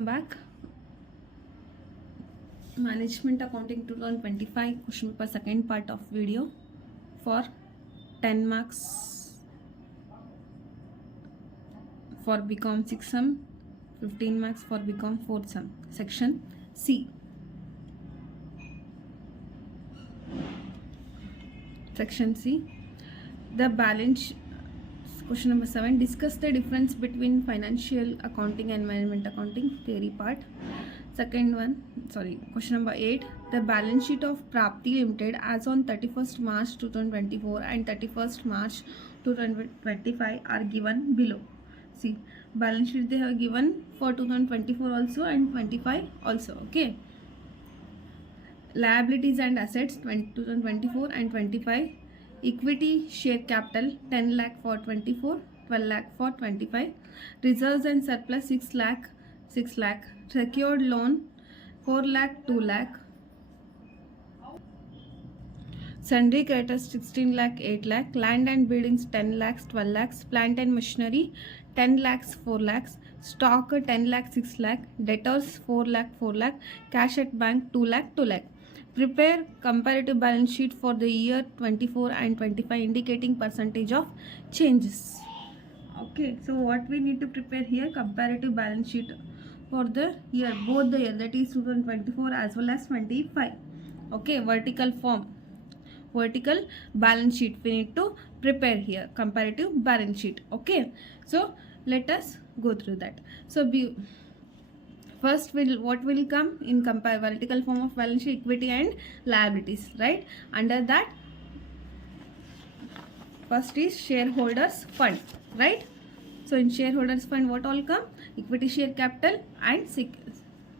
Back. Management Accounting 2025 question paper second part of video for 10 marks for BCom 6 sum, 15 marks for BCom 4 sum. Section C. Section C. The balance. Question number 7. Discuss the difference between financial accounting and management accounting. Theory part. Question number 8. The balance sheet of Prapti Limited as on 31st March 2024 and 31st March 2025 are given below. See, balance sheet they have given for 2024 also and 25 also. Okay. Liabilities and assets 2024 and 25. Equity share capital 10 lakh for 24, 12 lakh for 25. Reserves and surplus 6 lakh. Secured loan 4 lakh, 2 lakh. Sundry creditors 16 lakh, 8 lakh. Land and buildings 10 lakhs, 12 lakhs. Plant and machinery 10 lakhs, 4 lakhs. Stock 10 lakh, 6 lakh. Debtors 4 lakh, 4 lakh. Cash at bank 2 lakh, 2 lakh. Prepare comparative balance sheet for the year 24 and 25 indicating percentage of changes. Okay, so what we need to prepare here, comparative balance sheet for the year, both the year, that is 2024 as well as 25. Okay, vertical balance sheet we need to prepare here, comparative balance sheet. Okay, so let us go through that. So first what will come in vertical form of balance sheet? Equity and liabilities, right? Under that, first is shareholders fund, right? So in shareholders fund, what all come? Equity share capital and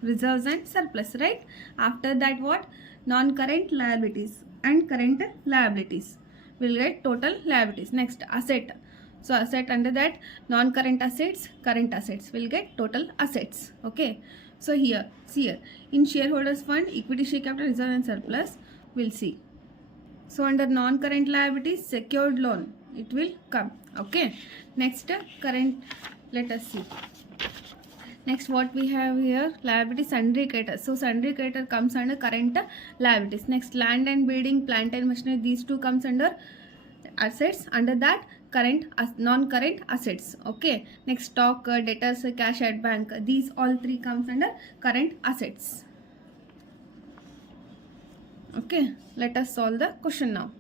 reserves and surplus, right? After that, what? Non-current liabilities and current liabilities will get total liabilities. Next, asset. So asset, under that non-current assets, current assets will get total assets. Okay, so here, see here, in shareholders fund, equity share capital, reserve and surplus, we'll see. So under non-current liabilities, secured loan, it will come. Okay, next current, let us see. Next, what we have here, liability sundry creditor. So sundry creditor comes under current liabilities. Next, land and building, plant and machinery, these two comes under assets. Under that, current non-current assets. Okay, next, stock, debtors, cash at bank, these all three comes under current assets. Okay, let us solve the question now.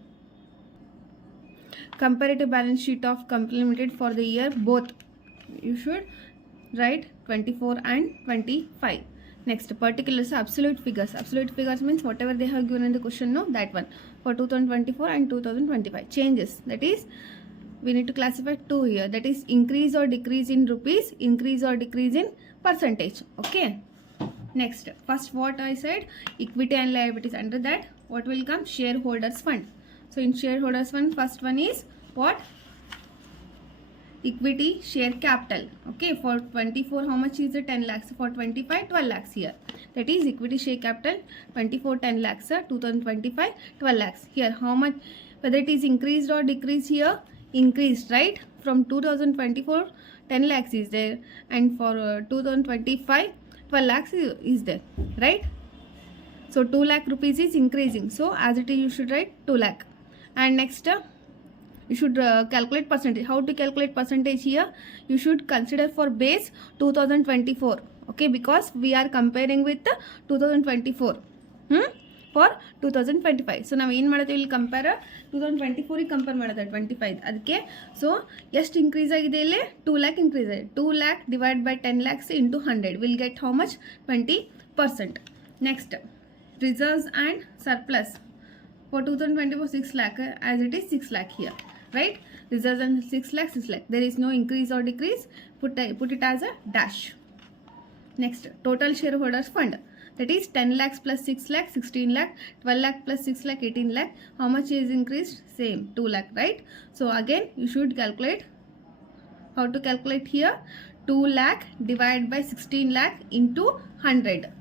Comparative balance sheet of company limited for the year, both you should write 24 and 25. Next, particulars, absolute figures. Absolute figures means whatever they have given in the question, no, that one for 2024 and 2025. Changes, that is, we need to classify two here, that is increase or decrease in rupees, increase or decrease in percentage. Okay, next, first what I said, equity and liabilities. Under that, what will come? Shareholders fund. So in shareholders fund, first one is what? Equity share capital. Okay, for 24 how much is it? 10 lakhs. For 25, 12 lakhs here, that is equity share capital. 24, 10 lakhs, 2025, 12 lakhs. Here how much, whether it is increased or decreased? Here increased, right? From 2024 10 lakhs is there, and for 2025 12 lakhs is there, right? So 2 lakh rupees is increasing, so as it is you should write 2 lakh. And next, you should calculate percentage. How to calculate percentage here? You should consider for base 2024. Okay, because we are comparing with 2024 for 2025. So now ಏನು ಮಾಡುತ್ತೆ, ಇಲ್ಲಿ compare 2024 compare ಮಾಡೋದು 25. ಅದಕ್ಕೆ so ಎಷ್ಟು increase ಆಗಿದೆ ಇಲ್ಲಿ? 2 lakh increase ಆಗಿದೆ. 2 lakh divide by 10 lakhs into 100 will get how much? 20%. Next, reserves and surplus for 2024 6 lakh, as it is 6 lakh here, right? Reserves and 6 lakh, 6 lakh. There is no increase or decrease. Put it as a dash. Next, total shareholders fund, that is 10 lakhs plus 6 lakh, 16 lakh. 12 lakh plus 6 lakh, 18 lakh. How much is increased? Same, 2 lakh, right? So again you should calculate. How to calculate here? 2 lakh divided by 16 lakh into 100.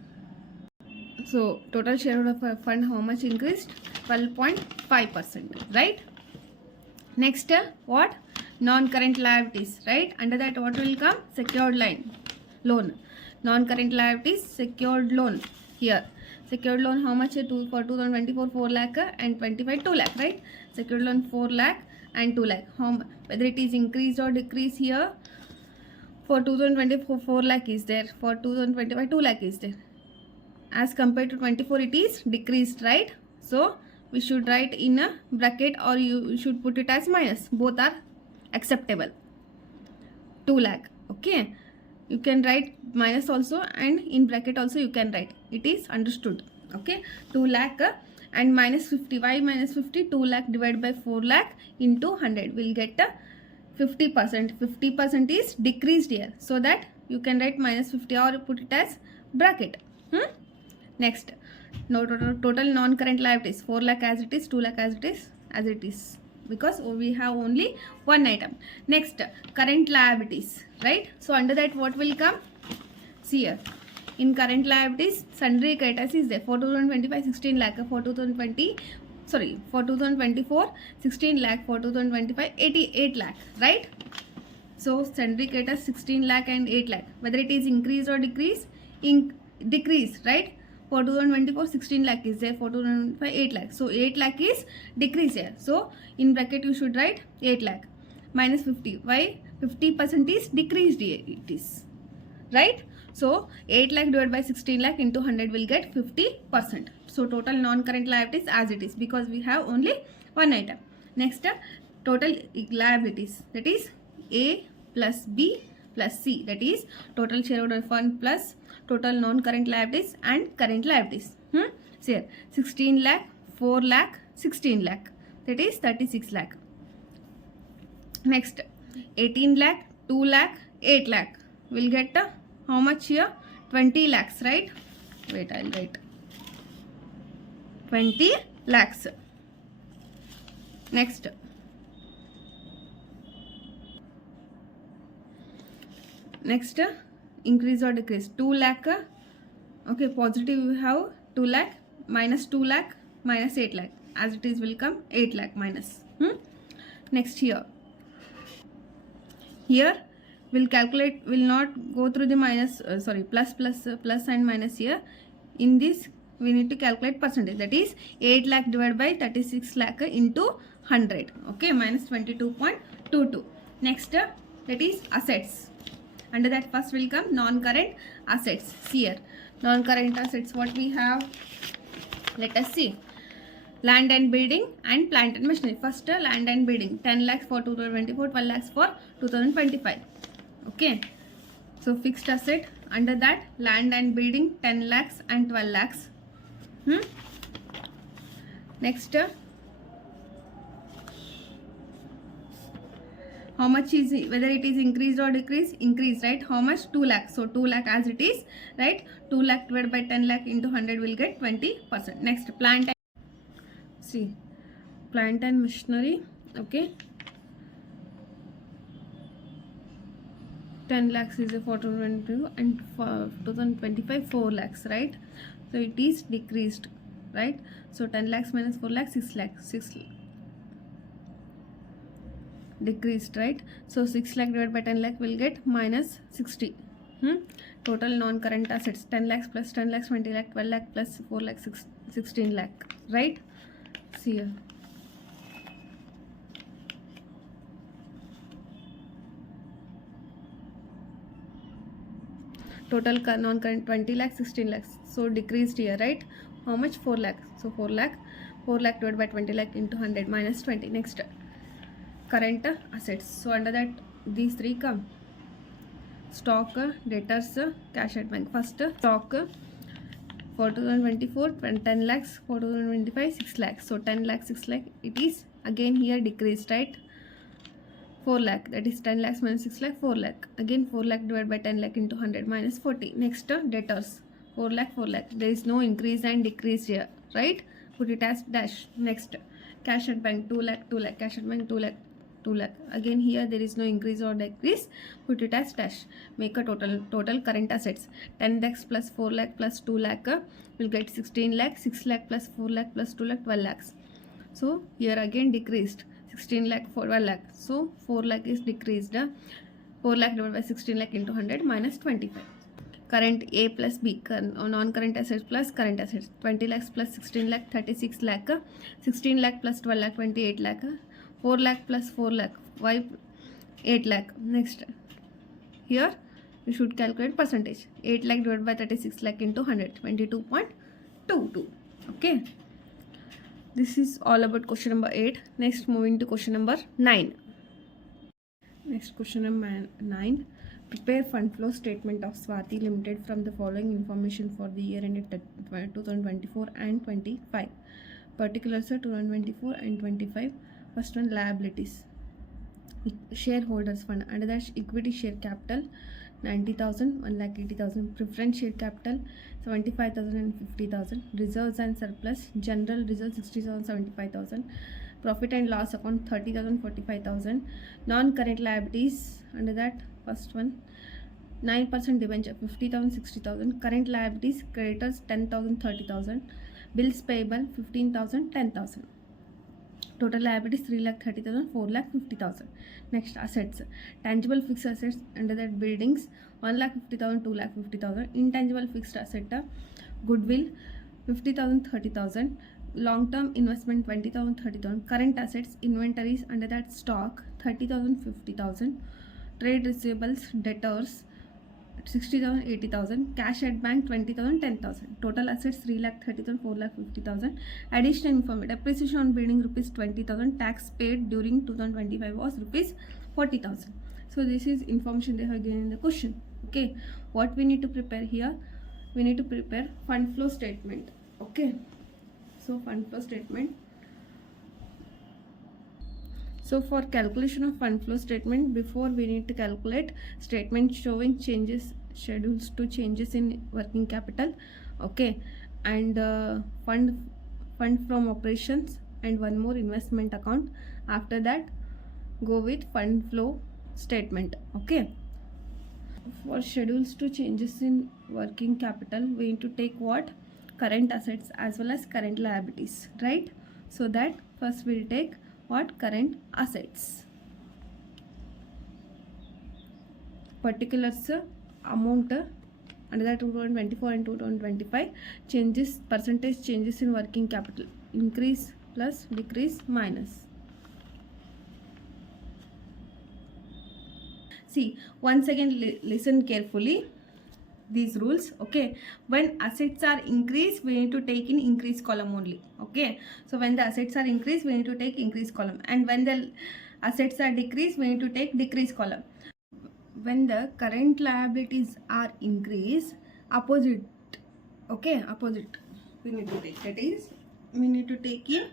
So total shareholder fund how much increased? 12.5%, right? Next, what? Non-current liabilities, right? Under that, what will come? Secured loan. Non-current liabilities, secured loan. Here, secured loan, how much? For 2024, 4 lakh and 25, 2 lakh, right? Secured loan 4 lakh and 2 lakh. Whether it is increased or decreased here, for 2024, 4 lakh is there. For 2025, 2 lakh is there. As compared to 24, it is decreased, right? So we should write in a bracket, or you should put it as minus. Both are acceptable. 2 lakh. Okay, you can write minus also, and in bracket also you can write. It is understood. Okay, 2 lakh and minus 50. Why minus 50? 2 lakh divided by 4 lakh into 100 will get 50%. 50% is decreased here, so that you can write minus 50 or put it as bracket. Next, no, total non-current liabilities, 4 lakh as it is, 2 lakh as it is, because we have only one item. Next, current liabilities, right? So under that, what will come? See here, in current liabilities, sundry creditors is there. For 2025, 16 lakh. For 2024, 16 lakh. For 2025, 88 lakh, right? So sundry creditors 16 lakh and 8 lakh. Whether it is increase or decrease? Decrease, right? For 2024, 16 lakh is there. For 2025, 8 lakh. So 8 lakh is decrease here. So in bracket you should write 8 lakh minus 50. Why? 50% is decreased here. It is, right? So 8 lakh divided by 16 lakh into 100 will get 50%. So total non-current liabilities as it is, because we have only one item. Next, total liabilities, that is A plus B plus C, that is total shareholder fund plus total non-current liabilities and current liabilities. So here 16 lakh, 4 lakh, 16 lakh, that is 36 lakh. Next, 18 lakh, 2 lakh, 8 lakh will get how much here? 20 lakhs, right? Wait, I'll write 20 lakhs. Next, increase or decrease, 2 lakh. Okay, positive we have 2 lakh, minus 2 lakh, minus 8 lakh. As it is will come 8 lakh minus. Next, here we'll calculate, will not go through the minus, plus and minus here. In this we need to calculate percentage, that is 8 lakh divided by 36 lakh into 100. Okay, minus 22.22. Next, that is assets. Under that, first will come non-current assets. See here, non-current assets, what we have? Let us see. Land and building and plant and machinery. First, land and building, 10 lakhs for 2024, 12 lakhs for 2025. Okay, so fixed asset, under that land and building 10 lakhs and 12 lakhs. Next, how much is, whether it is increased or decreased? Increase, right? How much? 2 lakh. So 2 lakh as it is, right? 2 lakh divided by 10 lakh into 100 will get 20%. Next, plant and machinery. Okay, 10 lakhs is for 2022 and for 2025 4 lakhs, right? So it is decreased, right? So 10 lakhs minus 4 lakhs, 6 lakhs, decreased, right? So 6 lakh divided by 10 lakh will get minus 60. Total non-current assets, 10 lakhs plus 10 lakhs, 20 lakh, 12 lakh plus 4 lakh, 16 lakh, right? See here. Total non-current 20 lakh, 16 lakhs. So decreased here, right? How much? 4 lakh. So 4 lakh divided by 20 lakh into 100 minus 20. Next, current assets. So under that, these three come: stock, debtors, cash at bank. First, stock for 2024 10 lakhs, for 2025 6 lakhs. So 10 lakh, 6 lakh, it is again here decreased, right? 4 lakh, that is 10 lakhs minus 6 lakh, 4 lakh. Again 4 lakh divided by 10 lakh into 100 minus 40. Next, debtors, 4 lakh, 4 lakh. There is no increase and decrease here, right? Put it as dash. Next, cash at bank, 2 lakh, 2 lakh. Cash at bank, 2 lakh, 2 lakh. Again here there is no increase or decrease. Put it as dash. Make a total current assets. 10 lakhs plus 4 lakh plus 2 lakh will get 16 lakh. 6 lakh plus 4 lakh plus 2 lakh, 12 lakhs. So here again decreased. 16 lakh for 12 lakh. So 4 lakh is decreased. 4 lakh divided by 16 lakh into 100 minus 25. current A plus B, non-current assets plus current assets. 20 lakhs plus 16 lakh, 36 lakh, 16 lakh plus 12 lakh, 28 lakh, 4 lakh plus 4 lakh, 8 lakh. Next, here you should calculate percentage. 8 lakh divided by 36 lakh into 100, 22.22. Okay, this is all about question number 8. Next, moving to question number 9. Next, question number 9. Prepare fund flow statement of Swati Limited from the following information for the year ended 2024 and 25. Particulars are 2024 and 25. First one, liabilities. Shareholders fund, under that equity share capital 90,000, 1,80,000. Preference share capital 75,000 and 50,000. Reserves and surplus, general reserve 60,000, 75,000. Profit and loss account 30,000, 45,000. Non-current liabilities, under that first one, 9% debenture 50,000, 60,000. Current liabilities, creditors 10,000, 30,000. Bills payable 15,000, 10,000. Total liabilities 3,30,000, 4,50,000. Next, assets. Tangible fixed assets, under that buildings 1,50,000, 2,50,000. Intangible fixed asset, goodwill 50,000, 30,000. Long-term investment 20,000, 30,000. Current assets, inventories, under that stock 30,000, 50,000. Trade receivables, debtors 60,000, 80,000. Cash at bank 20,000, 10,000. Total assets 3,30,000, 4,50,000. Additional information, depreciation on building rupees 20,000. Tax paid during 2025 was rupees 40,000. So this is information they have given in the question. Okay, what we need to prepare here? We need to prepare fund flow statement. Okay, so fund flow statement. So for calculation of fund flow statement, before we need to calculate statement showing changes, schedules to changes in working capital. Okay, and fund from operations, and one more investment account. After that, go with fund flow statement. Okay, for schedules to changes in working capital, we need to take what? Current assets as well as current liabilities, right? So that first we'll take what? Current assets. Particulars, amount under that 2024 and 2025. Changes, percentage changes in working capital, increase plus decrease minus. See, once again listen carefully these rules. Okay, when assets are increased, we need to take in increase column only. Okay, so when the assets are increased, we need to take increase column, and when the assets are decreased, we need to take decrease column. When the current liabilities are increased, opposite. Okay, opposite we need to take, that is we need to take in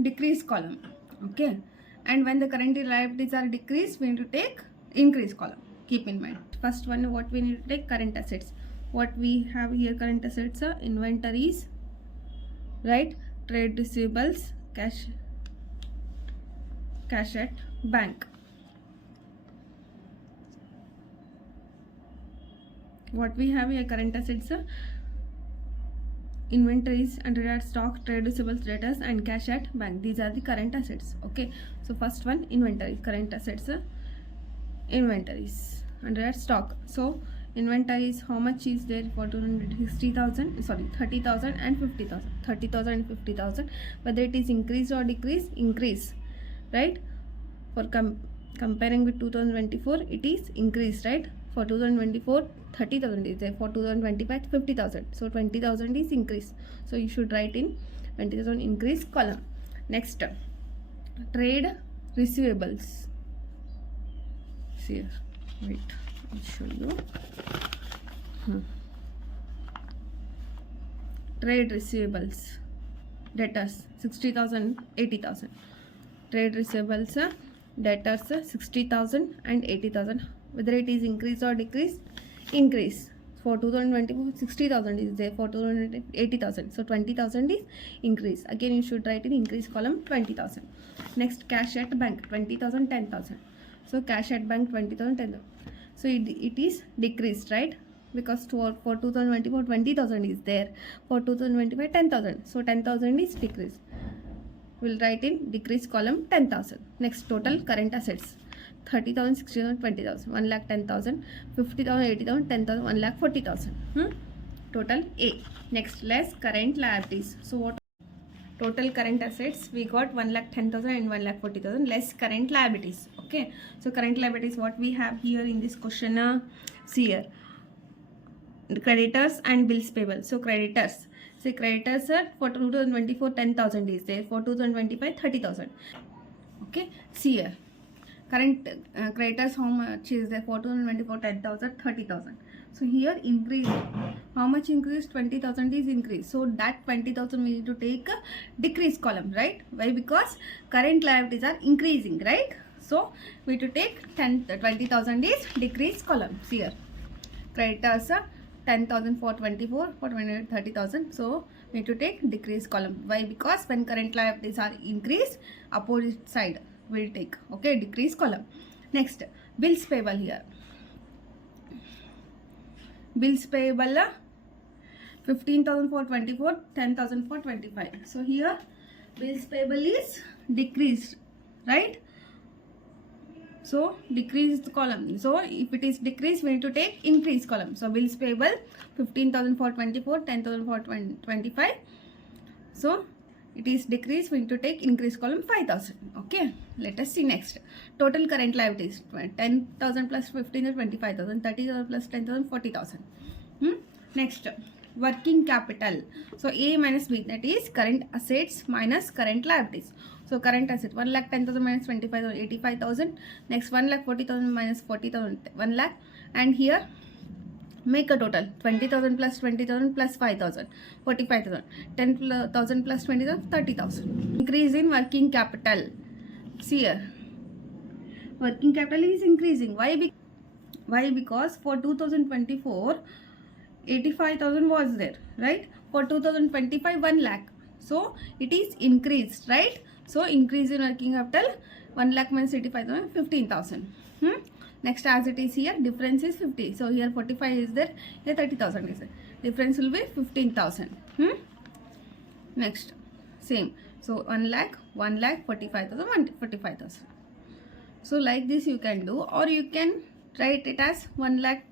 decrease column. Okay, and when the current liabilities are decreased, we need to take increase column. Keep in mind, first one, what we need to take? Current assets. What we have here? Current assets are inventories, right? Trade receivables, cash at bank. What we have here? Current assets, inventories, under that stock, trade receivables, debtors, and cash at bank. These are the current assets. Okay, so first one, inventory. Current assets, inventories, under that stock. So inventories, how much is there? For 260,000, sorry, 30,000 and 50,000. 30,000 and 50,000. Whether it is increase or decrease? Increase, right? For comparing with 2024, it is increase, right? For 2024, 30,000 is there. For 2025, 50,000. So 20,000 is increase. So you should write in 20,000 increase column. Next, trade receivables. Here, wait, I'll show you. Trade receivables, debtors 60,000, 80,000. Trade receivables, debtors 60,000 and 80,000. Whether it is increase or decrease? Increase. For 2024, 60,000 is there. For 2020, 80,000. So 20,000 is increase. Again, you should write in increase column 20,000. Next, cash at bank 20,000, 10,000. So cash at bank 20,000, 10,000. So it is decreased, right? Because for 2024, 20,000 is there. For 2025, 10,000. So 10,000 is decreased. We'll write in decrease column 10,000. Next, total current assets 30,000, 60,000, 20,000, 1,10,000, 50,000, 80,000, 10,000, 1,40,000. Total A. Next, less current liabilities. So what? Total current assets we got 1,10,000 and 1,40,000, less current liabilities. Okay, so current liabilities what we have here in this question. See here, creditors and bills payable. So creditors, say creditors are for 2024 10,000 is there, for 2025 30,000. Okay, see here, current creditors how much is there for 2024 10,000 30,000. So here increase, how much increase? 20,000 is increase. So that 20,000 we need to take a decrease column, right? Why? Because current liabilities are increasing, right? So we need to take 20,000 is decrease column. See here, creditors 10,000 for 24, for 28 30,000. So we need to take decrease column. Why? Because when current liabilities are increased, opposite side will take, okay, decrease column. Next, bills payable. Here bills payable 15,000 for 24, 10,000 for 25. So here bills payable is decreased, right? So decreased column. So if it is decreased, we need to take increase column. So bills payable 15,000 for 24, 10,000 for 25. So it is decreased, we need to take increase column 5,000. Okay, let us see next. Total current liabilities 10,000 plus 15,000 25,000, 30,000 plus 10,000 40,000. Next, working capital. So A minus B, that is current assets minus current liabilities. So current asset 1,10,000 minus 25,000 85,000. Next 1,40,000 minus 40,000 1 lakh. And here make a total 20,000 plus 20,000 plus 5,000 45,000, 10,000 plus 20,000 30,000. Increase in working capital. See here, working capital is increasing. Why? Because for 2024 85,000 was there, right? For 2025 1 lakh. So it is increased, right? So increase in working capital 1 lakh minus 85,000 15,000. Next, as it is here, difference is 50. So here 45 is there, here 30,000 is there. Difference will be 15,000. Next, same. So 1 lakh, 45,000, 45,000. So like this you can do, or you can write it as 1 lakh,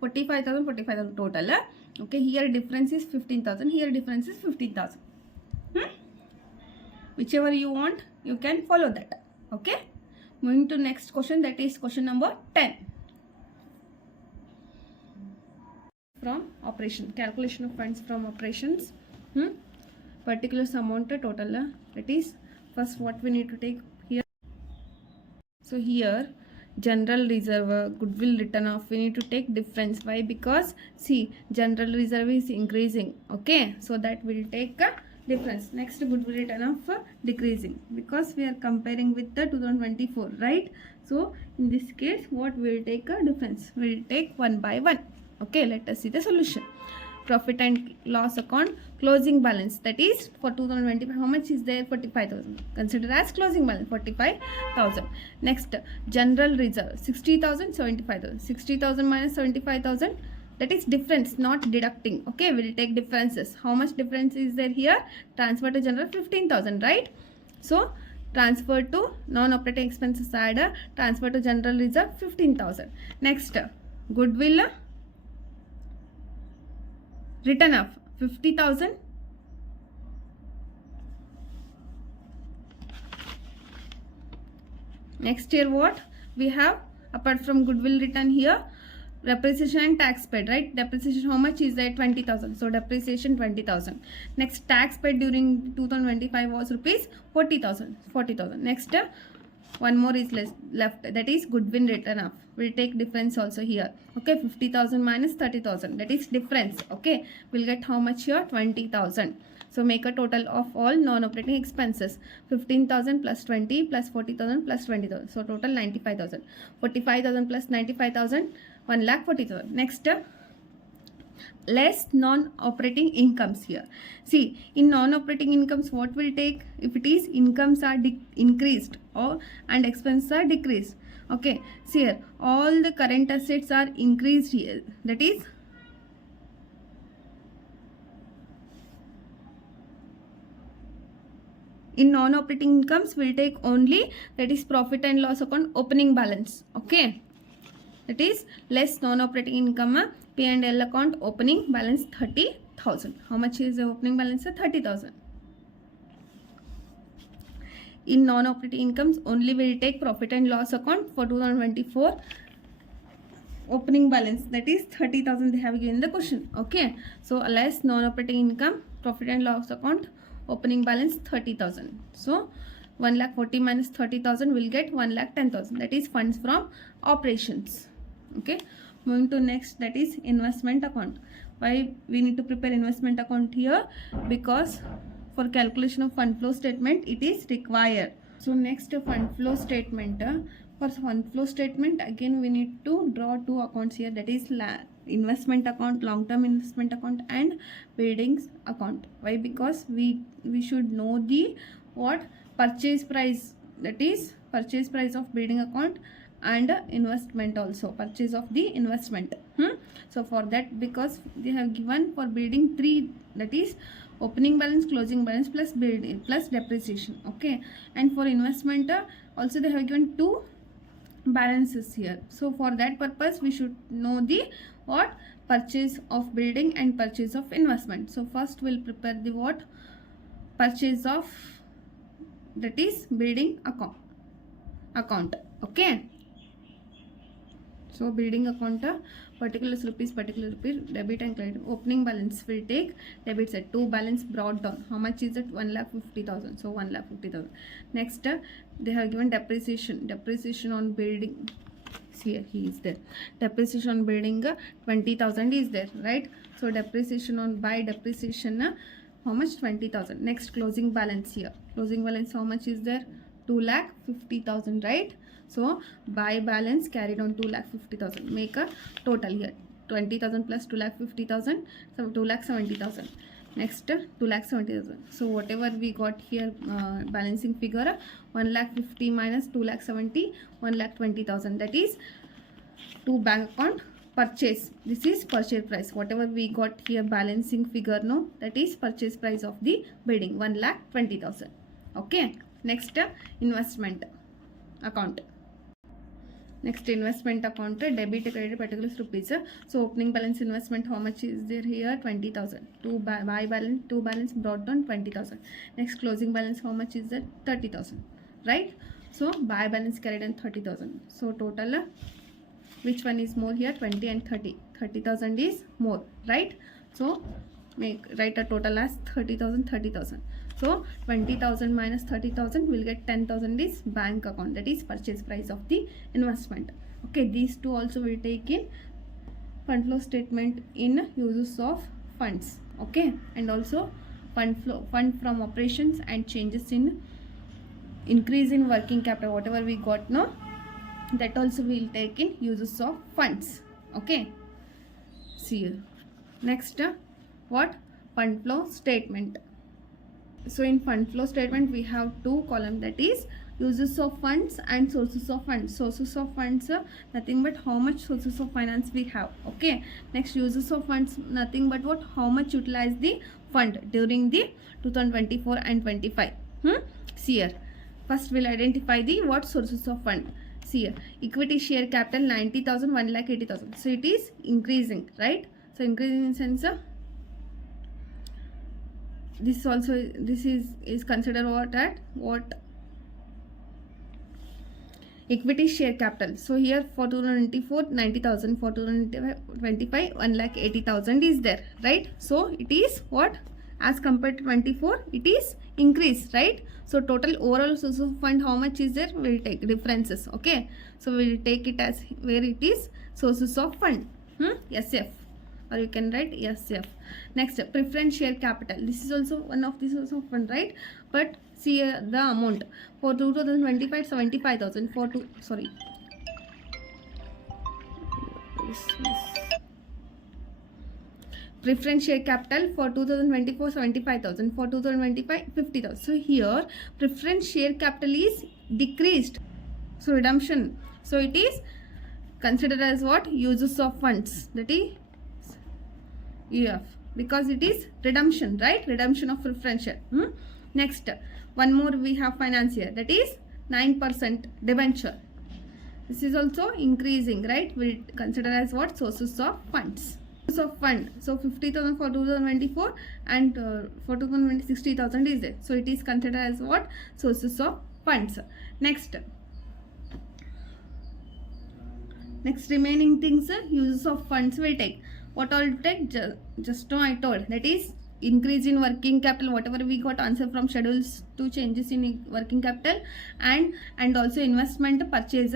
45,000, 45,000 total. Okay, here difference is 15,000, here difference is 15,000. Whichever you want, you can follow that. Okay. Moving to next question, that is question number 10. From operation, calculation of funds from operations. Particular amount total. That is first what we need to take here. So here general reserve, goodwill written off, we need to take difference. Why? Because see, general reserve is increasing. Okay, so that will take a difference. Next, goodwill written off decreasing, because we are comparing with the 2024, right? So in this case what will take a difference? We will take one by one. Okay, let us see the solution. Profit and loss account, closing balance, that is for 2025 how much is there? 45,000. Consider as closing balance 45,000. Next, general reserve 60,000, 75,000. 60,000 minus 75,000, that is difference, not deducting. Okay, we will take differences. How much difference is there here? Transfer to general 15,000, right? So transfer to non-operating expenses side, transfer to general reserve 15,000. Next, goodwill written off 50,000. Next here what we have apart from goodwill written here? Depreciation and tax paid, right? Depreciation how much is there? 20,000. So depreciation 20,000. Next, tax paid during 2025 was rupees 40,000. Next, one more is left, that is goodwill written off. We'll take difference also here. Okay, 50,000 minus 30,000, that is difference. Okay, we'll get how much here? 20,000. So make a total of all non-operating expenses. 15,000 plus 20 plus 40,000 plus 20,000. So total 95,000. 45,000 plus 95,000, 1,40,000. Next, less non-operating incomes here. See, in non-operating incomes what will take? If it is incomes are increased or and expenses are decreased. Okay, see here all the current assets are increased here, that is In non-operating incomes, we'll take only, that is profit and loss account opening balance. Okay, that is less non-operating income, P&L account opening balance 30,000. How much is the opening balance? 30,000. In non-operating incomes, only we'll take profit and loss account for 2024 opening balance, that is 30,000 they have given the question. Okay, so less non-operating income, profit and loss account opening balance 30,000. So 1,40,000 minus 30,000 will get 1,10,000, that is funds from operations. Okay, moving to next, that is investment account. Why we need to prepare investment account here? Because for calculation of fund flow statement it is required. So next, fund flow statement. For fund flow statement, again we need to draw two accounts here, that is investment account, long-term investment account, and buildings account. Why? Because we should know the what purchase price, that is purchase price of building account, and investment also, purchase of the investment. So for that, because they have given for building 3, that is opening balance, closing balance plus building plus depreciation. Okay, and for investment also they have given 2 balances here. So for that purpose we should know the what purchase of building and purchase of investment. So first we'll prepare the what purchase of, that is building account. Okay, so building account, particulars rupees, debit and credit. Opening balance will take debit side, 2 balance brought down. How much is it? 1,50,000. So 1,50,000. Next, they have given depreciation on building. See here, he is there. Depreciation on building 20,000 is there, right? So depreciation on by depreciation, how much? 20,000. Next, closing balance here. Closing balance, how much is there? 2,50,000, right? So by balance carried on 2,50,000. Make a total here, 20,000 plus 2,50,000, so 2,70,000. Next, 2,70,000. So whatever we got here, balancing figure, 1,50,000 minus 2,70,000, 1,20,000. That is to bank account purchase. This is purchase price. Whatever we got here, balancing figure, no, that is purchase price of the building, 1,20,000. Okay. Next, investment account. Next, investment account, debit credit particulars rupees. So opening balance investment, how much is there here? 20,000. To buy balance, 2 balance brought down 20,000. Next, closing balance, how much is there? 30,000, right? So buy balance carried on 30,000. So total, which one is more here? 20 and 30. 30,000 is more, right? So write a total as 30,000, 30,000. So 20,000 minus 30,000 will get 10,000 is bank account, that is purchase price of the investment. Okay, these two also will take in fund flow statement in uses of funds. Okay, and also fund from operations and changes in increase in working capital, whatever we got now, that also will take in uses of funds. Okay, see you next. What fund flow statement? So in fund flow statement we have 2 columns, that is uses of funds and sources of funds. Sources of funds, nothing but how much sources of finance we have. Okay, next, uses of funds, nothing but what, how much utilize the fund during the 2024 and 25. See here, first we'll identify the what sources of fund. See here, equity share capital 90,000, 1,80,000. So it is increasing, right? So increasing in sense, this also, this is considered what at what equity share capital. So here for 2024 90,000, for 2025 1,80,000 is there, right? So it is what, as compared to 24 it is increased, right? So total overall source of fund, how much is there? We'll take differences. Okay, so we'll take it as where it is sources of fund, SF, or you can write SF. Next, preference share capital. This is also one of the source of fund, right? But see the amount for 2025 75,000, for preference share capital for 2024 75,000, for 2025 50,000. So here preference share capital is decreased, so redemption. So it is considered as what, uses of funds, that is UF, because it is redemption, right? Redemption of preference share. Next, one more we have financier, that is 9% debenture. This is also increasing, right? We'll consider as what? Sources of funds. Sources of fund. So 50,000 for 2024 and for 2020 60,000 is there. So it is considered as what? Sources of funds. Next remaining things, uses of funds will take. What all take? Just now I told, that is increase in working capital, whatever we got answer from schedules to changes in working capital, and also investment, purchase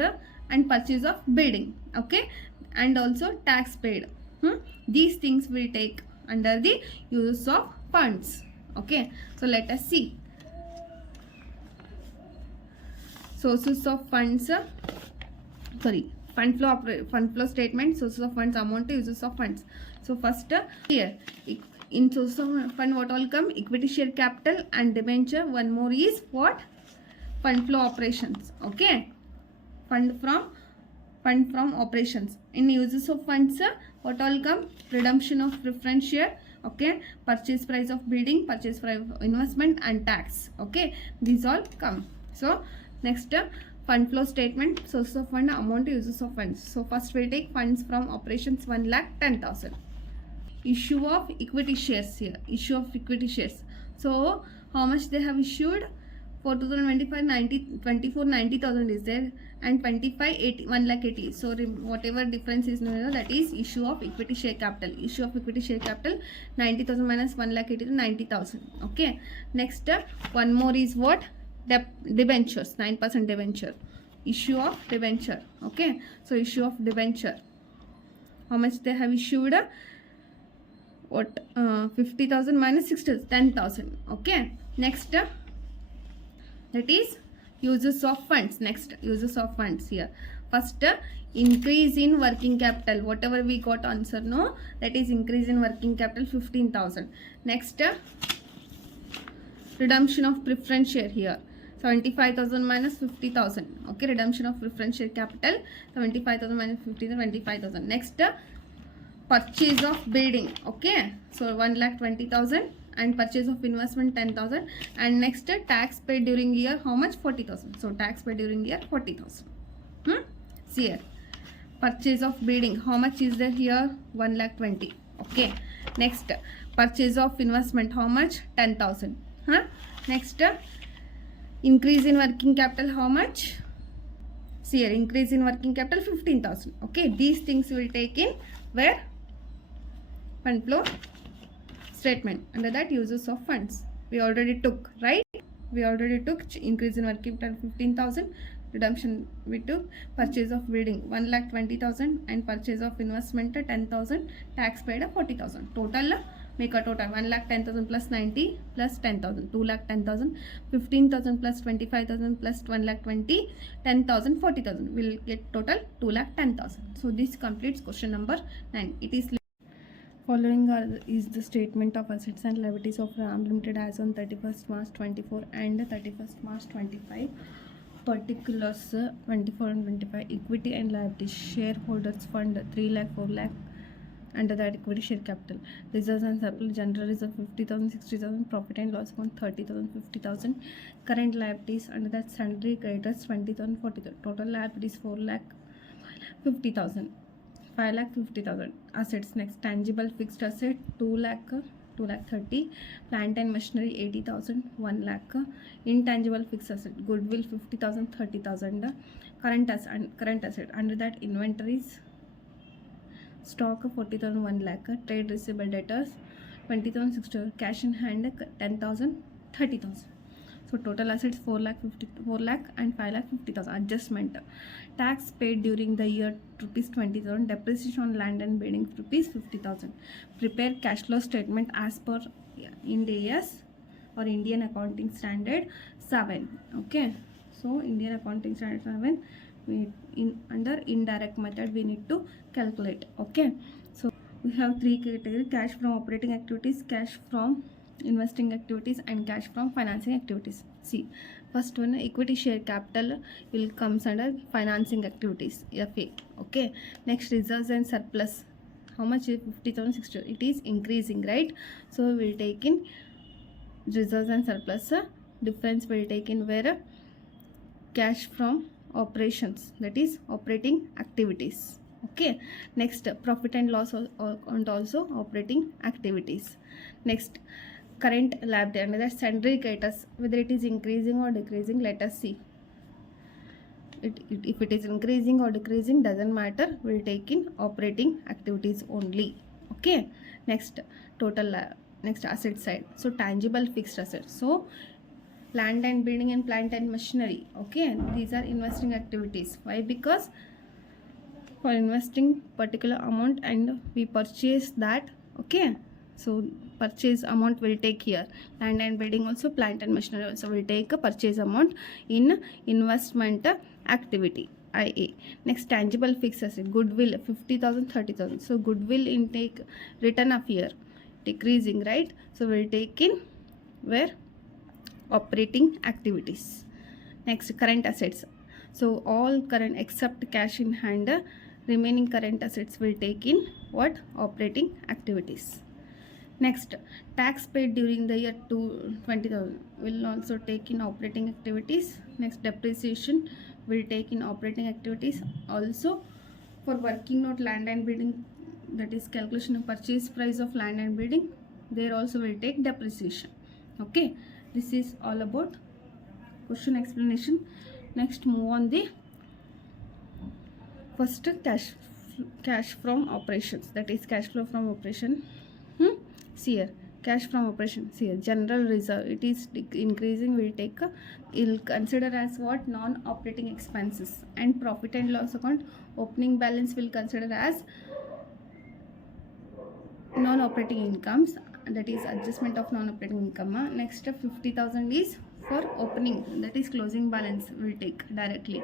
and purchase of building, okay, and also tax paid. These things will take under the uses of funds. Okay, so let us see sources of funds. Fund flow statement, sources of funds, amount, uses of funds. So first, here in sources of fund, what all come? Equity share capital and debenture. One more is what? Fund flow operations. Okay, fund from operations. In uses of funds, what all come? Redemption of preference share, okay, purchase price of building, purchase price of investment, and tax. Okay, these all come. So next, fund flow statement, sources of fund, amount, uses of funds. So first we'll take funds from operations, 1,10,000. Issue of equity shares here. Issue of equity shares. So how much they have issued? For 2025, 90,000 is there, and 25, 1,80,000. So whatever difference is known, that is issue of equity share capital. Issue of equity share capital, 90,000 minus 1,80,000 to 90,000. Okay. Next, one more is what? Debentures, 9% debenture. Issue of debenture. Okay. So issue of debenture. How much they have issued? What? 50,000 minus 60,000, 10,000. Okay. Next, that is uses of funds. Next, uses of funds here. First, increase in working capital. Whatever we got answer, no, that is increase in working capital, 15,000. Next, redemption of preference share here, 75,000 minus 50,000. Okay, redemption of preference share capital, 75,000 minus 50,000, 25,000. Next, purchase of building. Okay, so 1,20,000. And purchase of investment, 10,000. And next, tax paid during year, how much? 40,000. So tax paid during year, 40,000. See here, purchase of building, how much is there here? 1,20,000. Okay. Next, purchase of investment, how much? 10,000. Next, increase in working capital, how much? See here, increase in working capital, 15,000. Okay, these things will take in where? Fund flow statement. Under that, uses of funds we already took, right? We already took increase in working capital, 15,000. Redemption we took, purchase of building, 1,20,000, and purchase of investment, 10,000. Tax paid, 40,000. Total, make a total 1,10,000 plus 90 plus 10,000, 2,10,000. 15,000 plus 25,000 plus 1,20,000, 10,000, 40,000. We'll get total 2,10,000. So this completes question number 9. It is following is the statement of assets and liabilities of RAM Limited as on 31st March 24 and 31st March 25. Particulars 24 and 25. Equity and liabilities. Shareholders fund 3 lakh, 4 lakh. Under that, equity share capital. Reserves and surplus. General reserve 50,000, 60,000. Profit and loss account 30,000, 50,000. Current liabilities. Under that, sundry creditors 20,000, 40,000. Total liabilities 4 lakh, 50,000. 5,50,000. Assets. Next, tangible fixed asset 2 lakh, 2,30,000. Plant and machinery 80,000, 1 lakh. Intangible fixed asset, goodwill 50,000, 30,000. Current asset. Under that, inventories, stock 40,000, 1 lakh. Trade receivable debtors 20,000, 60,000. Cash in hand 10,000, 30,000. So total assets 4 lakh and 5,50,000. Adjustment. Tax paid during the year rupees 20,000. Depreciation on land and building rupees 50,000. Prepare cash flow statement as per Ind AS or Indian Accounting Standard 7. Okay. So Indian Accounting Standard 7. Under indirect method we need to calculate. Okay. So we have 3 categories: cash from operating activities, cash from investing activities, and cash from financing activities. See, first one, equity share capital will comes under financing activities, FA. Okay. Next, reserves and surplus. How much is 50,000, 60,000? It is increasing, right? So we'll take in reserves and surplus, difference will take in where cash from operations, that is operating activities. Okay, next profit and loss and also operating activities. Next, current liability, another sundry creditors, whether it is increasing or decreasing, let us see. If it is increasing or decreasing doesn't matter, we'll take in operating activities only. Okay, next total next asset side. So tangible fixed assets, so land and building and plant and machinery. Okay, these are investing activities. Why? Because for investing particular amount and we purchase that. Okay, so purchase amount will take here. Land and building also, plant and machinery also will take a purchase amount in investment activity, IA. Next, tangible fixed asset, goodwill 50,000, 30,000. So goodwill intake written up here, decreasing, right? So we'll take in where operating activities. Next, current assets, so all current except cash in hand, remaining current assets will take in what? Operating activities. Next, tax paid during the year to 20,000 will also take in operating activities. Next, depreciation will take in operating activities. Also, for working note land and building, that is calculation of purchase price of land and building, there also will take depreciation. Okay, this is all about question explanation. Next, move on the first cash from operations, that is cash flow from operation. See here, cash from operations, here general reserve, it is increasing, will take will consider as what? Non-operating expenses. And profit and loss account, opening balance will consider as non-operating incomes, that is adjustment of non-operating income. Next, 50,000 is for opening, that is closing balance will take directly.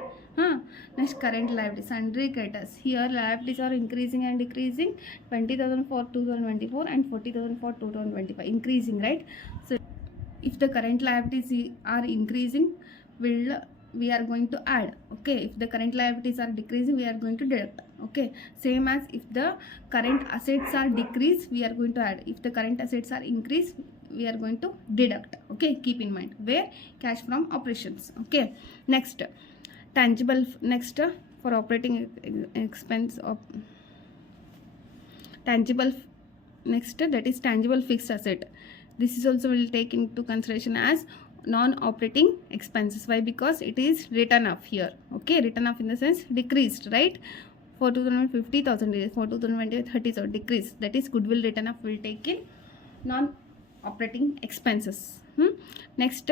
Next, current liabilities, sundry creditors, here liabilities are increasing and decreasing. 20,000 for 2024 and 40,000 for 2025, increasing, right? So if the current liabilities are increasing, we are going to add. Okay, if the current liabilities are decreasing, we are going to deduct. Okay, same as if the current assets are decreased, we are going to add. If the current assets are increased, we are going to deduct. Okay, keep in mind where cash from operations. Okay, next, tangible, next for operating expense of tangible, next, that is tangible fixed asset. This is also will take into consideration as non-operating expenses. Why? Because it is written off here. Okay, written off in the sense decreased, right? For 2050,000, for 2020 30,000 decrease, that is goodwill written off will take in non-operating expenses. Next,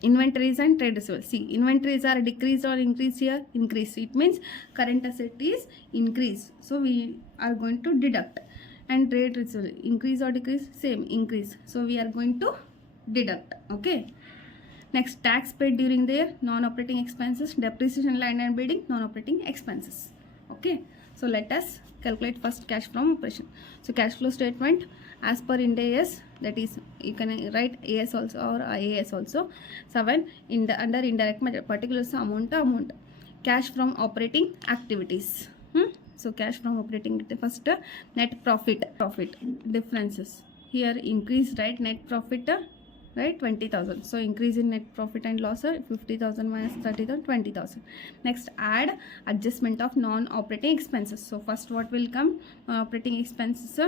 inventories and trade receivables. See, inventories are decreased or increased here, increase. It means current asset is increased, so we are going to deduct. And trade receivable, increase or decrease, same, increase, so we are going to deduct. Okay, next, tax paid during the year, non-operating expenses. Depreciation, land and building, non-operating expenses. Okay, so let us calculate first cash from operation. So cash flow statement as per Ind AS, that is you can write AS also or IAS also. 7, under indirect method, particulars amount to amount. Cash from operating activities. So cash from operating, first net profit differences, here increase, right? Net profit, right, 20,000. So increase in net profit and loss, 50,000 minus 30,000, 20,000. Next, add adjustment of non-operating expenses. So first what will come? Non-operating expenses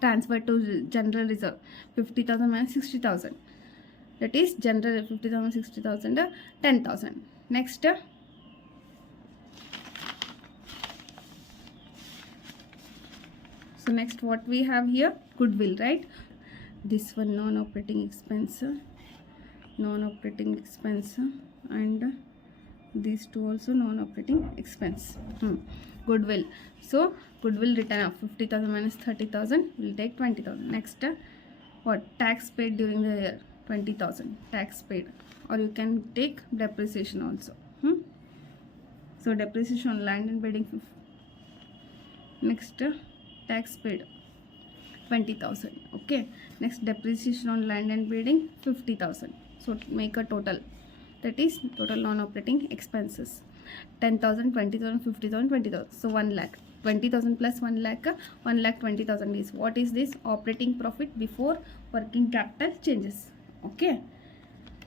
transfer to general reserve, 50,000 minus 60,000, that is general 50,000 60,000, 10,000. Next, so next what we have here? Goodwill, right? This one non-operating expense, and these two also non-operating expense. Goodwill, so goodwill written off, 50,000 minus 30,000 will take 20,000. Next, what? Tax paid during the year, 20,000 tax paid, or you can take depreciation also. So depreciation on land and building. Next, tax paid 20,000. Okay, next, depreciation on land and building 50,000. So make a total, that is total non-operating expenses, 10,000, 20,000, 50,000, 20,000. So 1 lakh. 20,000 plus 1 lakh, 1,20,000 is what is this? Operating profit before working capital changes. Okay,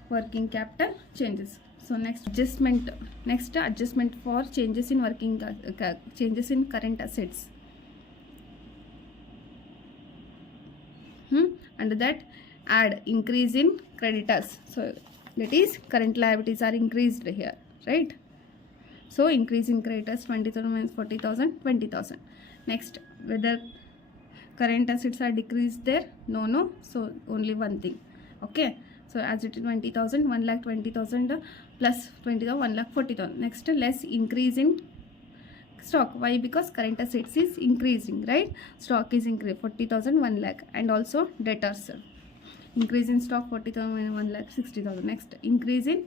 working capital changes. So next adjustment for changes in working changes in current assets. Under that, add increase in creditors. So that is current liabilities are increased here, right? So increase in creditors 20,000 minus 40,000, 20,000. Next, whether current assets are decreased there? No. So only one thing. Okay. So as it is 20,000, 1,20,000 plus 20,000, 1,40,000. Next, less increase in stock. Why? Because current assets is increasing, right? Stock is increasing 40,000, 1 lakh, and also debtors. Increase in stock 40,000, 1 lakh, 60,000. Next, increase in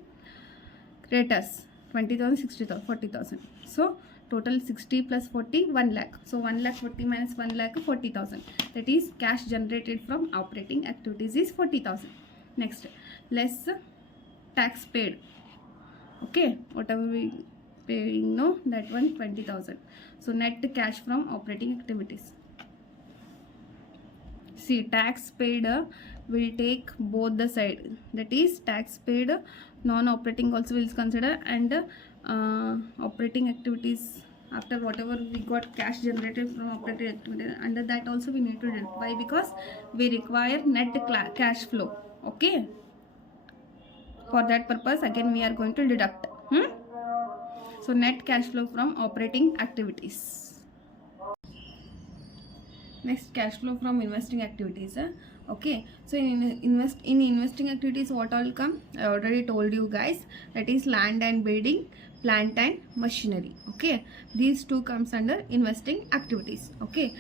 creditors 20,000, 60,000, 40,000. So total 60 plus 40, 1 lakh. So 1 lakh 40 minus 1 lakh 40,000. That is cash generated from operating activities is 40,000. Next, less tax paid. Okay, whatever we paying, no, that one 20,000. So net cash from operating activities. See, tax paid will take both the side. That is tax paid, non-operating also will consider, and operating activities. After whatever we got cash generated from operating activities, under that also we need to deduct. Why? Because we require net cash flow. Okay. For that purpose, again we are going to deduct. So net cash flow from operating activities. Next, cash flow from investing activities. Okay, so in investing activities, what all come? I already told you guys. That is land and building, plant and machinery. Okay, these two comes under investing activities. Okay,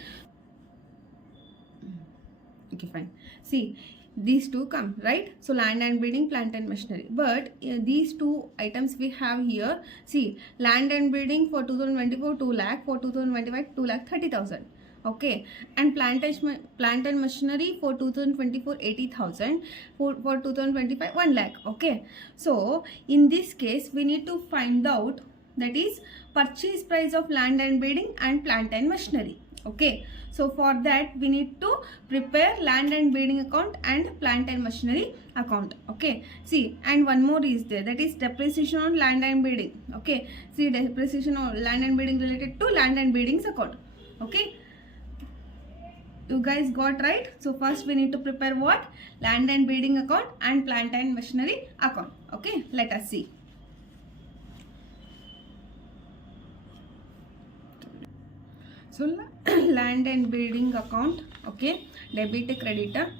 fine. See, these two come, right? So land and building, plant and machinery. But these two items we have here. See, land and building for 2024 2 lakh, for 2025 2 lakh 30,000. Okay, and plant and machinery for 2024 80,000, for 2025 1 lakh. Okay, so in this case we need to find out, that is purchase price of land and building and plant and machinery. Okay, so for that we need to prepare land and building account and plant and machinery account. Okay, see, and one more is there, that is depreciation on land and building. Okay, see, depreciation on land and building related to land and buildings account. Okay, you guys got right? So first we need to prepare what? Land and building account and plant and machinery account. Okay, let us see. So land and building account. Okay, debit creditor.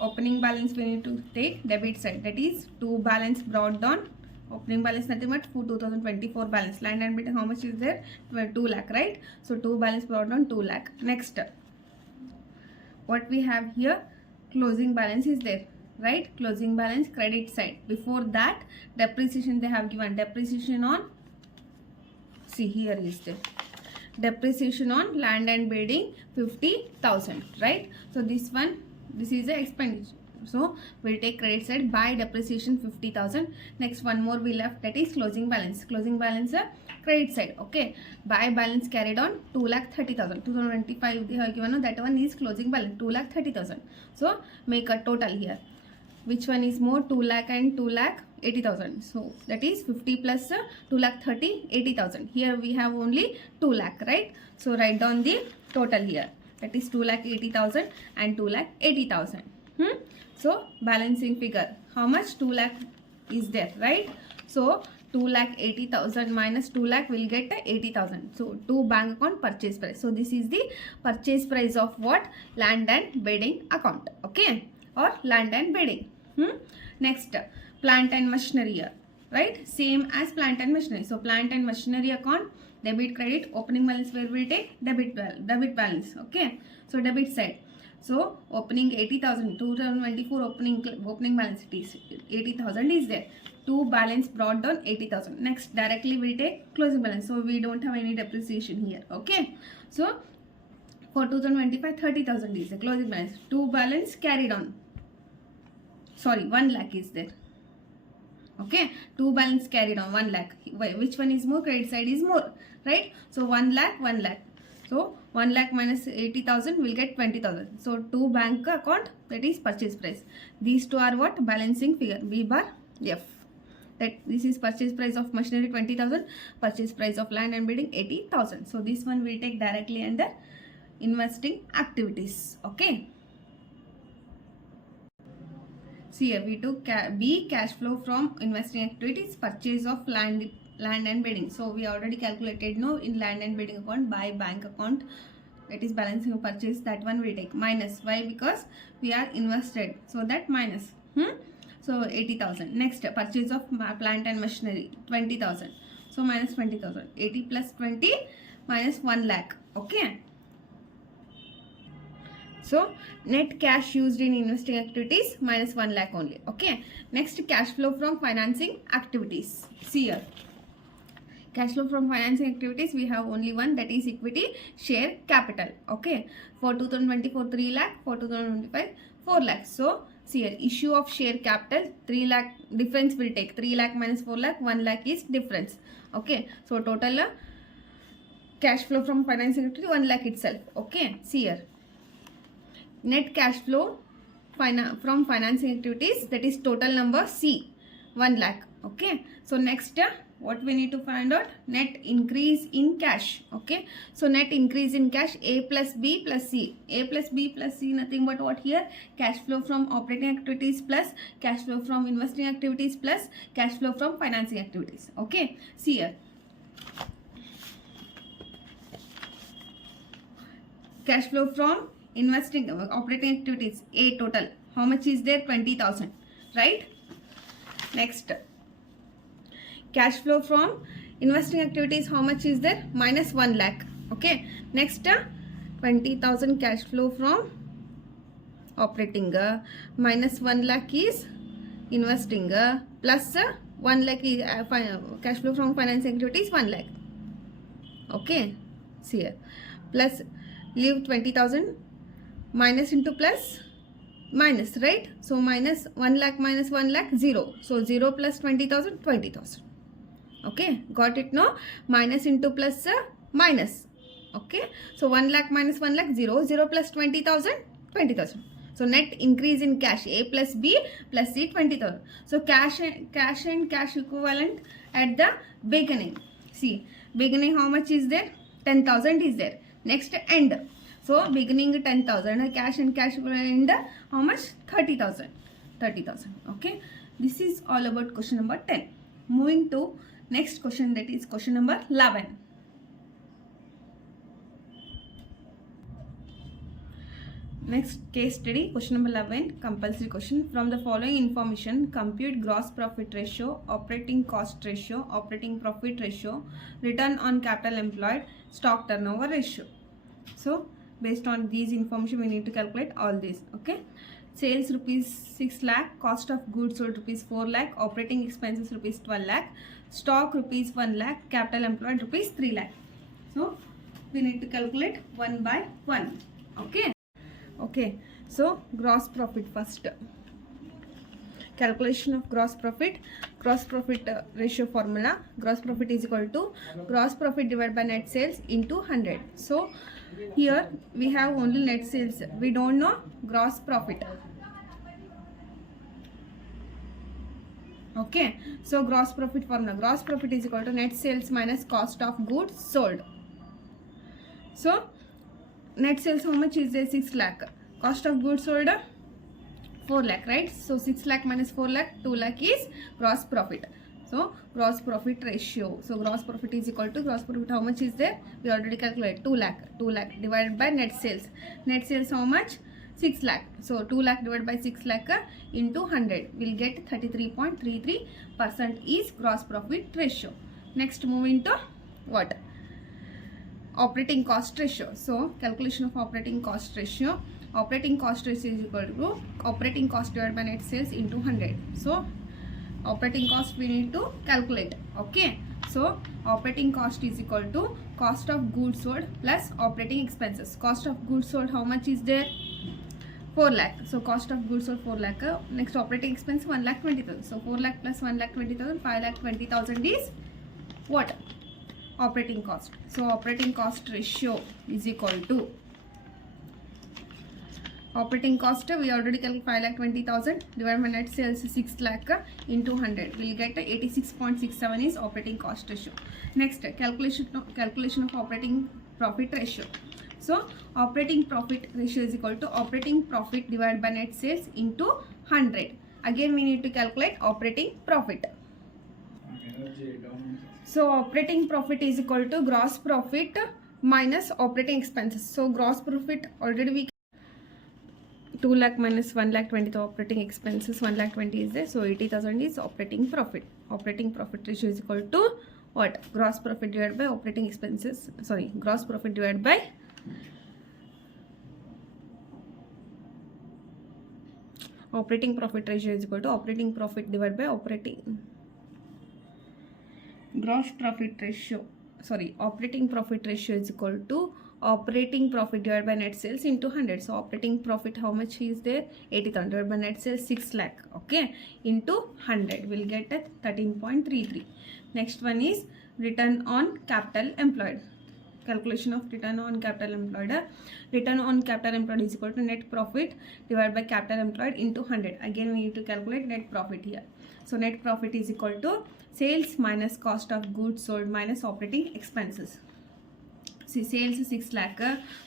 Opening balance we need to take debit side, that is to balance brought down. Opening balance nothing but 2024 balance. Land and building, how much is there? 2 lakh, right? So 2 balance brought down 2 lakh. Next, what we have here, closing balance is there, right? Closing balance credit side. Before that, depreciation they have given. Depreciation on, see, here is there, depreciation on land and building 50,000, right? So this one, this is the expenditure. So we'll take credit side by depreciation 50,000. Next, one more we left, that is closing balance. Closing balance credit side. Okay, by balance carried on 2,30,000. 2025 they have given, that one is closing balance 2,30,000. So make a total here. Which one is more? 2 lakh and 2,80,000. So that is 50 plus 2,30,000, 80,000. Here we have only 2 lakh, right? So write down the total here. That is 2,80,000 and 2,80,000. So balancing figure, how much? 2 lakh is there, right? So 2,80,000 minus 2 lakh will get 80,000. So to bank account purchase price. So this is the purchase price of what? Land and building account. Okay, or land and building. Next, plant and machinery here, right? Same as plant and machinery. So plant and machinery account, debit credit, opening balance where we take debit balance. Okay, so debit side. So opening 80,000, 2024 opening balance it is 80,000 is there. To balance brought down 80,000. Next, directly we take closing balance. So we don't have any depreciation here. Okay, so for 2025 30,000 is the closing balance. To balance carried on. Sorry, 1 lakh is there. Okay, to balance carried on 1 lakh. Which one is more? Credit side is more, right? So 1 lakh, 1 lakh. So 1 lakh minus 80,000 will get 20,000. So 2 bank account, that is purchase price. These two are what? Balancing figure, B bar F. That this is purchase price of machinery 20,000, purchase price of land and building 80,000. So this one we take directly under investing activities. Okay. See here we took B, cash flow from investing activities, purchase of land and building. So we already calculated no in land and building account by bank account, that is balancing of purchase, that one we take minus. Why? Because we are invested, so that minus. So 80,000. Next, purchase of plant and machinery 20,000. So minus 20,000. 80 plus 20 minus 1 lakh. Okay. So net cash used in investing activities minus 1 lakh only. Okay. Next, cash flow from financing activities. See here. Cash flow from financing activities, we have only one, that is equity share capital. Okay. For 2024, 3 lakh. For 2025, 4 lakh. So see here, issue of share capital 3 lakh, difference will take 3 lakh minus 4 lakh, 1 lakh is difference. Okay. So total cash flow from financing activity 1 lakh itself. Okay. See here. Net cash flow from financing activities, that is total number C, 1 lakh. Okay. So next, what we need to find out? Net increase in cash. Okay. So net increase in cash, A plus B plus C. A plus B plus C, nothing but what here? Cash flow from operating activities plus cash flow from investing activities plus cash flow from financing activities. Okay. See here. Cash flow from investing operating activities, A total. How much is there? 20,000. Right? Next. Cash flow from investing activities, how much is there? Minus 1 lakh. Okay. Next, 20,000 cash flow from operating, minus 1 lakh is investing, plus 1 lakh is cash flow from financing activities 1 lakh. Okay. See here. Plus leave 20,000, minus into plus minus, right? So minus 1 lakh minus 1 lakh 0. So 0 plus 20,000, 20,000. Okay, got it? No, minus into plus minus. Okay, so 1 lakh minus 1 lakh 0, 0 plus 20,000, 20,000. So net increase in cash, A plus B plus C, 20,000. So cash and cash equivalent at the beginning. See, beginning how much is there? 10,000 is there. Next, end. So beginning 10,000, cash and cash equivalent how much? 30,000. 30,000. Okay, this is all about question number 10. Moving to next question, that is question number 11. Next case study, question number 11, compulsory question. From the following information, compute gross profit ratio, operating cost ratio, operating profit ratio, return on capital employed, stock turnover ratio. So based on these information, we need to calculate all these. Okay. Sales rupees 6 lakh, cost of goods sold rupees 4 lakh, operating expenses rupees 12 lakh, stock rupees 1 lakh, capital employed rupees 3 lakh. So we need to calculate one by one. Okay. Okay. So gross profit first. Calculation of gross profit ratio formula. Gross profit is equal to gross profit divided by net sales into 100. So here we have only net sales, we don't know gross profit. Okay, so gross profit formula, gross profit is equal to net sales minus cost of goods sold. So net sales how much is there? 6 lakh. Cost of goods sold 4 lakh, right? So 6 lakh minus 4 lakh, 2 lakh is gross profit. So gross profit ratio. So gross profit is equal to gross profit how much is there? We already calculated 2 lakh. 2 lakh divided by net sales. Net sales how much? 6 lakh. So 2 lakh divided by 6 lakh into 100. We'll get 33.33% is gross profit ratio. Next move into what? Operating cost ratio. So calculation of operating cost ratio. Operating cost ratio is equal to operating cost divided by net sales into 100. So operating cost we need to calculate. Okay, so operating cost is equal to cost of goods sold plus operating expenses. Cost of goods sold how much is there? 4 lakh. So cost of goods sold 4 lakh. Next operating expense 1 lakh 20,000. So 4 lakh plus 1 lakh 20,000, 5 lakh 20,000 is what? operating cost. So operating cost ratio is equal to operating cost, we already calculated 5,20,000 divided by net sales 6 lakh into 100. We'll get 86.67 is operating cost ratio. Next, calculation of operating profit ratio. So operating profit ratio is equal to operating profit divided by net sales into 100. Again we need to calculate operating profit. So operating profit is equal to gross profit minus operating expenses. So gross profit already we 2 lakh minus 1 lakh 20, the operating expenses 1 lakh 20 is there. So 80,000 is operating profit. Operating profit ratio is equal to what? Gross profit divided by operating expenses. Sorry, gross profit divided by operating profit ratio is equal to operating profit divided by operating gross profit ratio. Sorry, operating profit ratio is equal to operating profit divided by net sales into 100. So operating profit, how much is there? 80,000 divided by net sales 6 lakh. Okay, into 100 we'll get a 13.33. Next one is return on capital employed. Calculation of return on capital employed. Return on capital employed is equal to net profit divided by capital employed into 100. Again we need to calculate net profit here. So net profit is equal to sales minus cost of goods sold minus operating expenses. See, sales is 6 lakh,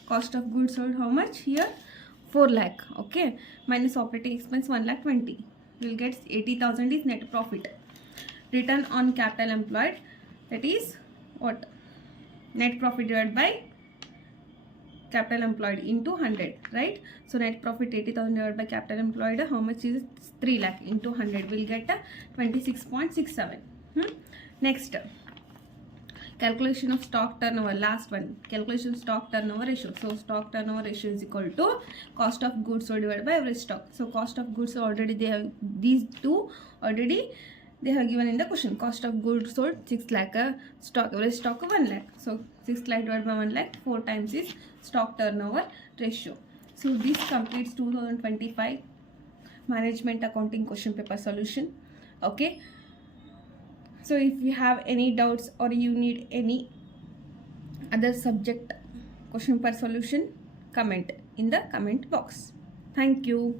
cost of goods sold how much here? 4 lakh. Okay, minus operating expense 1 lakh 20. We'll get 80,000 is net profit. Return on capital employed, that is what? Net profit divided by capital employed into 100, right? So net profit 80,000 divided by capital employed, how much is 3 lakh into 100? We'll get 26.67. Next, calculation of stock turnover. Last one, calculation of stock turnover ratio. So stock turnover ratio is equal to cost of goods sold divided by average stock. So cost of goods already they have, these two already they have given in the question. Cost of goods sold 6 lakh, stock average stock 1 lakh. So 6 lakh divided by 1 lakh, 4 times is stock turnover ratio. So this completes 2025 management accounting question paper solution. Okay, so if you have any doubts or you need any other subject question paper solution, comment in the comment box. Thank you.